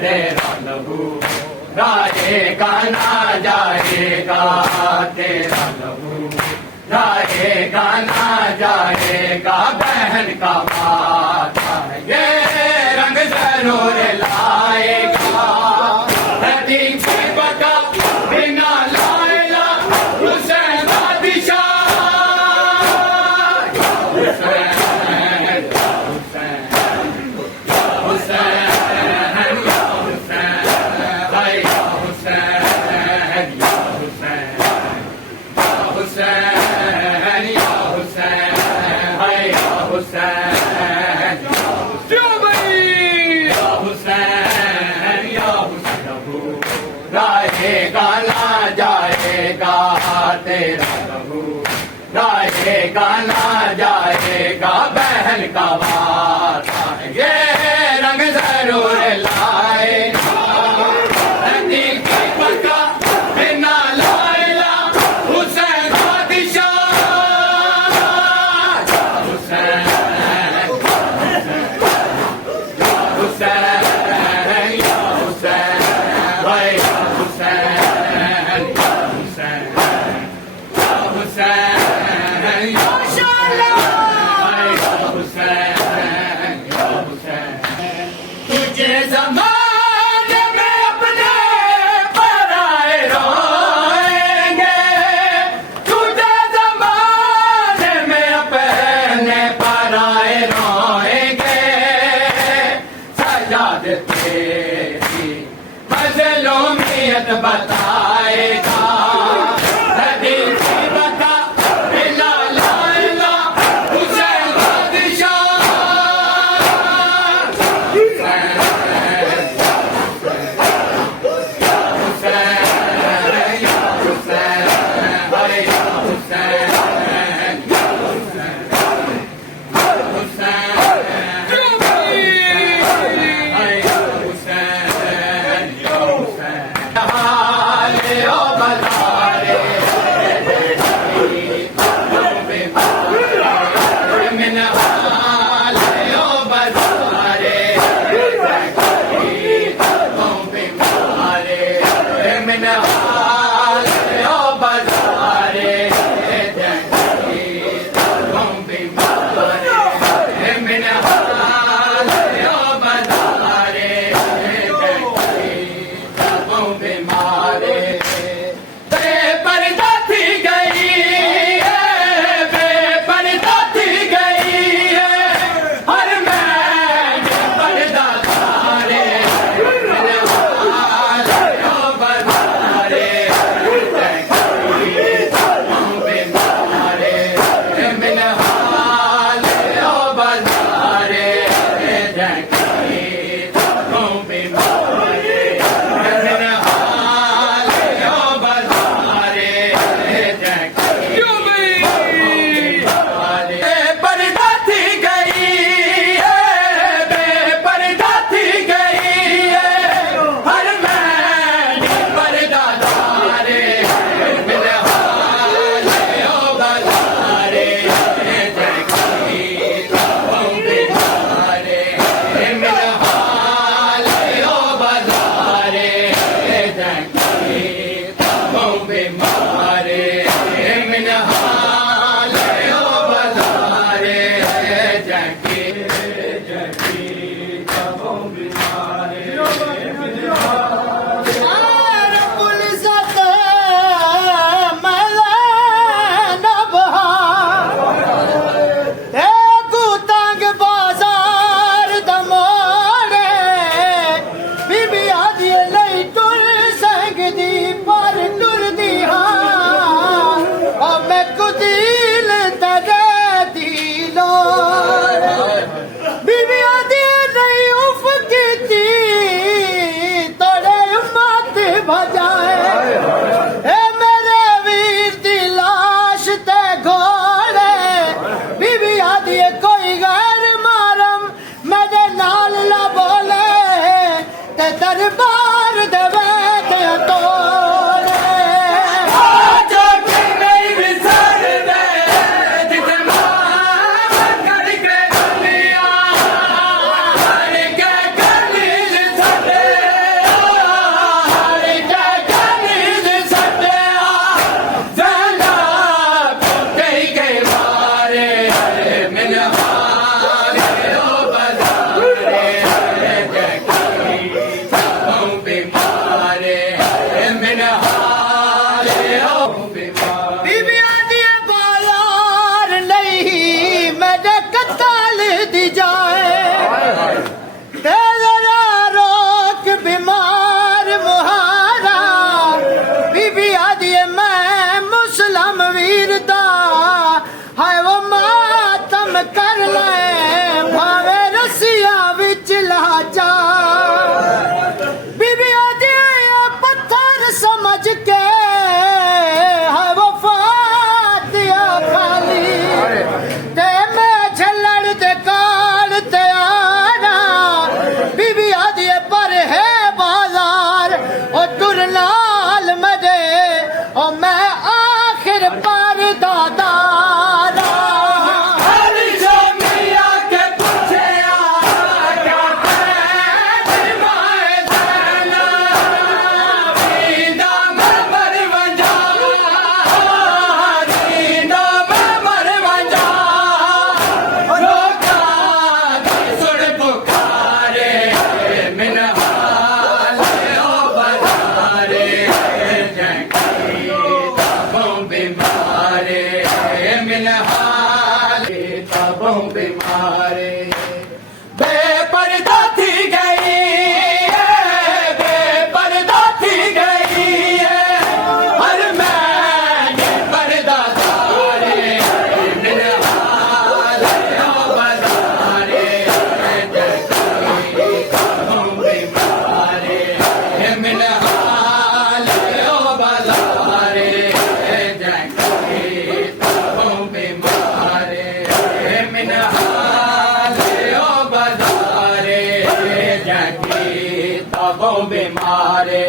तेरा लहू जाएगा ना जाएगा, तेरा लहू जाएगा ना जाएगा, बहन का माथा ये रंग जरूर लाएगा। नदी की बका बिना लाएगा हुसैन बादशाह, हुसैन हुसैन हुसैन जाएगा ना जाएगा, तेरा लहू जाएगा ना जाएगा, बहन का वादा ये रंग जरूर लाएगा। नदी की बका बिना लाएगा हुसैन बादशाह, हुसैन हुसैन तुझे ज़माने में अपने पराए रोएंगे, तुझे ज़माने में अपने पराए रोएंगे, सजाद तेरी मज़लूमियत बताएगा। नदी की बका बिना लाएगा हुसैन बादशाह, हुसैन नहीं तबों बीमारे